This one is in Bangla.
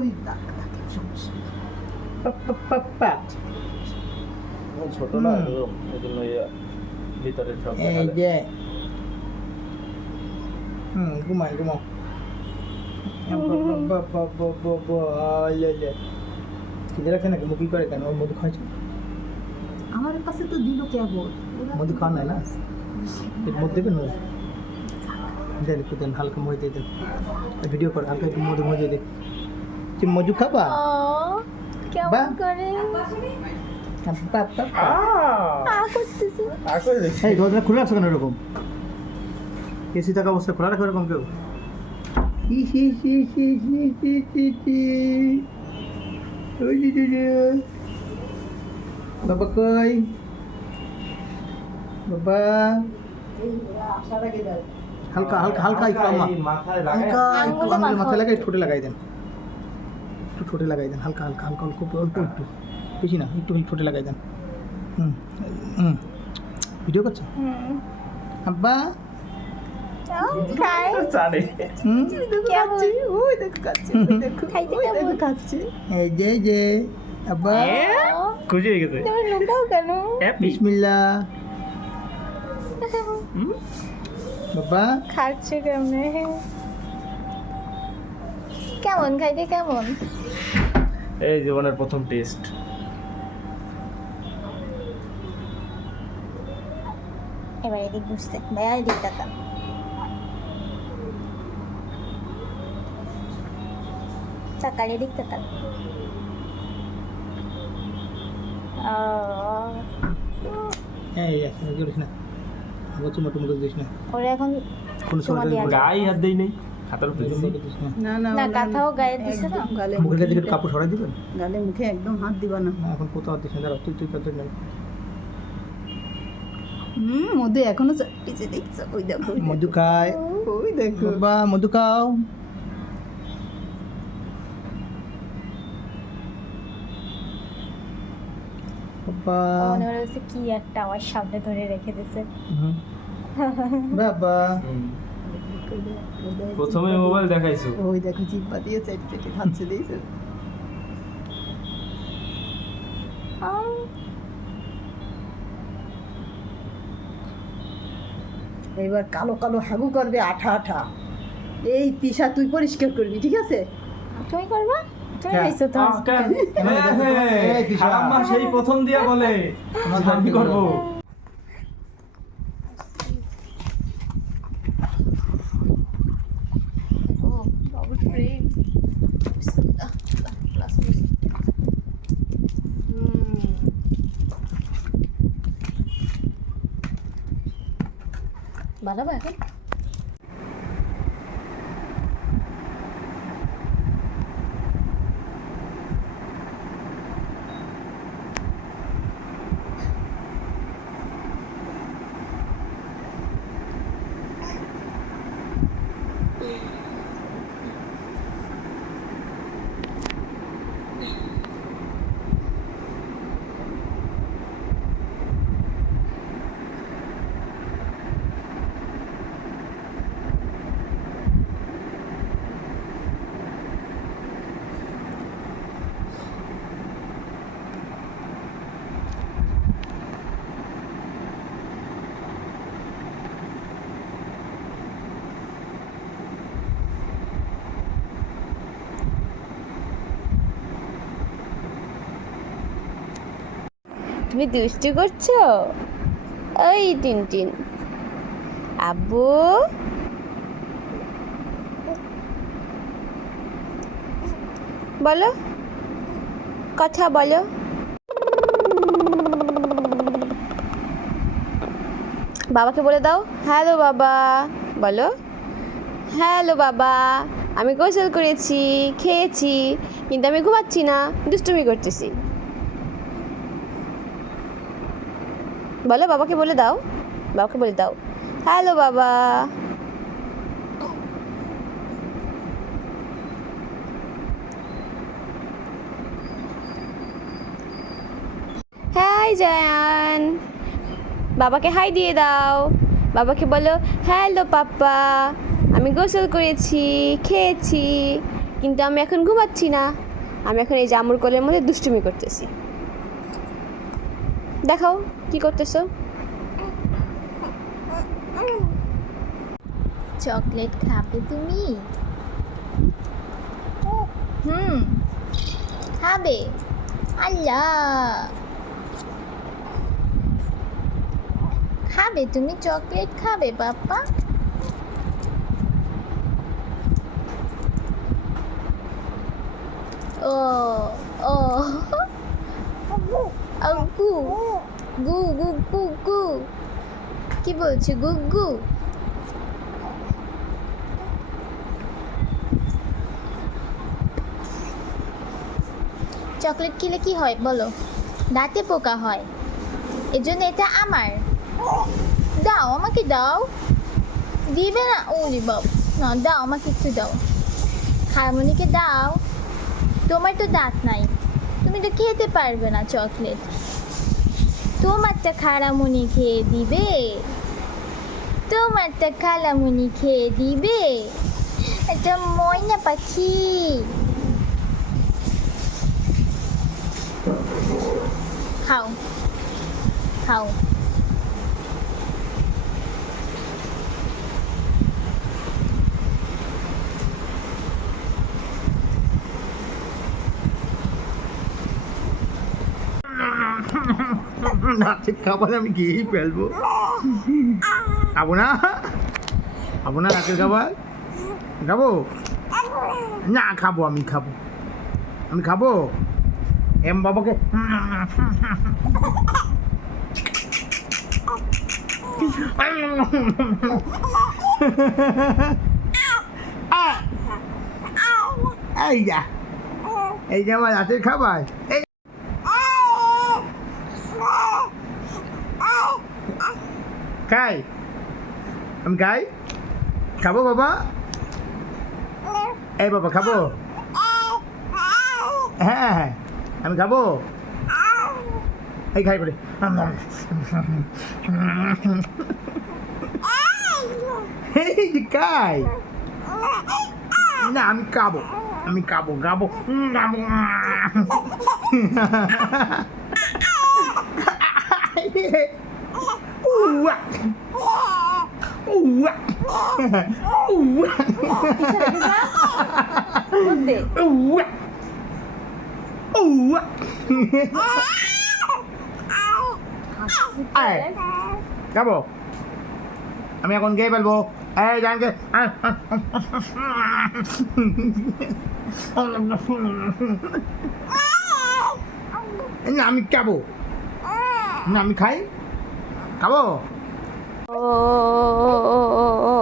ওই দাগ থাকে সমস্যা নেই। ছোট না এরকম, এই জন্য ভিতরে সব এই দেখা যায়। যে ঘুমাই ঘুমাও খিদে রাখছে নাকি মুখি করে কেন ওর মধু খাইছো আমার কাছে তো দিল কেবল মধু খাওয়া নাই না এক মধু দেবেন না দেন একটু দেন হালকা মধু দিয়ে দেন ভিডিও করে হালকা একটু মধু মজে দেখ তুই মধু খাবা কেমন বাহ। করে করতেছে এই দরজা খুলে রাখছো কেন এরকম এসি থাকা অবস্থায় খোলা রাখো এরকম কেউ বাবা কই বাবা হালকা হালকা হালকা একটু আম্মা এই মাথায় হালকা লাগায় একটু আঙুলে আঙুলে মাখো। মাথায় লাগাই ঠোঁটে লাগাই দেন একটু ঠোঁটে লাগাই দেন হালকা হালকা হালকা অল্প অল্প একটু বেশি না একটু ঠোঁটে লাগাই দেন হুম হুম ভিডিও করছো আব্বা খাই জানে। হুম কেমন ওই দেখো খাচ্ছে ওই দেখো খাইতে ওই কেমন? দেখো খাচ্ছে এই যে আব্বা খুশি হয়ে গেছে। তুমি লুকাও কেন হ্যাপি। বিসমিল্লাহ বাবা খাচ্ছে কেমনে কেমন খাইতে কেমন এই জীবনের প্রথম টেস্ট। এবার এদিক বুঝতে ভাইয়া এদিক তাকান চাকার এদিক তাকান এই করিস না আবার চুমা টুমা দিস না ওরা এখন কোনো চুমা সময় দেয়া যায়। গায়ে হাত দেই নাই, খাতার উপরে দিছি। দিস না না না না, কাঁথাও গায়ে দিছে না? একদম গালে মুখের কাছে একটু কাপড় সরাই দিবেন গালে মুখে একদম হাত দিবা না না, এখন কোথাও দিস না দাঁড়া তুই কাছে নেই মধ্যে এখনো চাপিছে দেখছো ওই দেখো মধু খায় ওই দেখো বাবা মধু খাও বাবা মনে হচ্ছে কি একটা আমার সামনে ধরে রেখে দিছে হুম। বাবা প্রথমে মোবাইল দেখাইছো। ওই দেখো জিব্বা দিয়ে চেটে চেটে খাচ্ছে দিয়েছে এবার কালো কালো হাগু করবে আঠা আঠা এই তিশা তুই পরিষ্কার করবি ঠিক আছে তুমি করবা তুমি হ্যাঁ। আইছো তো আজকে। এই দিশা। খালাম্মা সেই প্রথম দিয়া বলে যে আমি করবো। ও বাবুর প্রেম বানাবো এখন তুমি দুষ্টু করছো ওই টিনটিন আব্বু বলো কথা বলো বাবাকে বলে দাও হ্যালো বাবা বলো হ্যালো বাবা আমি গোসল করেছি খেয়েছি কিন্তু আমি ঘুমাচ্ছি না দুষ্টুমি করতেছি বলো বাবাকে বলে দাও বাবাকে বলে দাও হ্যালো বাবা হাই জায়ান বাবাকে হাই দিয়ে দাও বাবাকে বলো হ্যালো পাপ্পা আমি গোসল করেছি খেয়েছি কিন্তু আমি এখন ঘুমাচ্ছি না, আমি এখন এই জামুর কোলের মধ্যে দুষ্টুমি করতেছি। দেখাও কি করতেছো। চকলেট খাবে তুমি? খাবে? আল্লাহ, খাবে তুমি? চকলেট খাবে বাপ্পা? ও ও গু গু গু গু গু, কি বলছে গুগু? চকলেট খেলে কি হয় বলো? দাঁতে পোকা হয়, এজন্য এটা আমার। দাও, আমাকে দাও। দিবে না? ওরে বাবা, না দাও, আমাকে একটু দাও। খালামণিকে দাও, তোমার তো দাঁত নাই, তুমি তো খেতে পারবে না চকলেট। তোমারটা খালামণি খেয়ে দিবে, তোমারটা খালামণি খেয়ে দিবে। এটা ময়না পাখি। খাও খাও। রাতের খাবার আমি খেয়েই ফেলবো। খাবো না, খাবো না রাতের খাবার। খাবো না, খাবো, আমি খাবো, আমি খাবো। এম বাবাকে এই যা, এই যে আমার রাতের খাবার। এই খাই, আমি খাই, খাবো বাবা। এই বাবা খাবো, হ্যাঁ হ্যাঁ আমি খাবো। এই খাই বলে এই যে খাই না, আমি খাবো, আমি খাবো, খাবো, খাবো। খাবো, আমি এখন খেয়ে ফেলবো। এই জানকে না, আমি খাবো না, আমি খাই, খাবো। ও ও ও ও ও।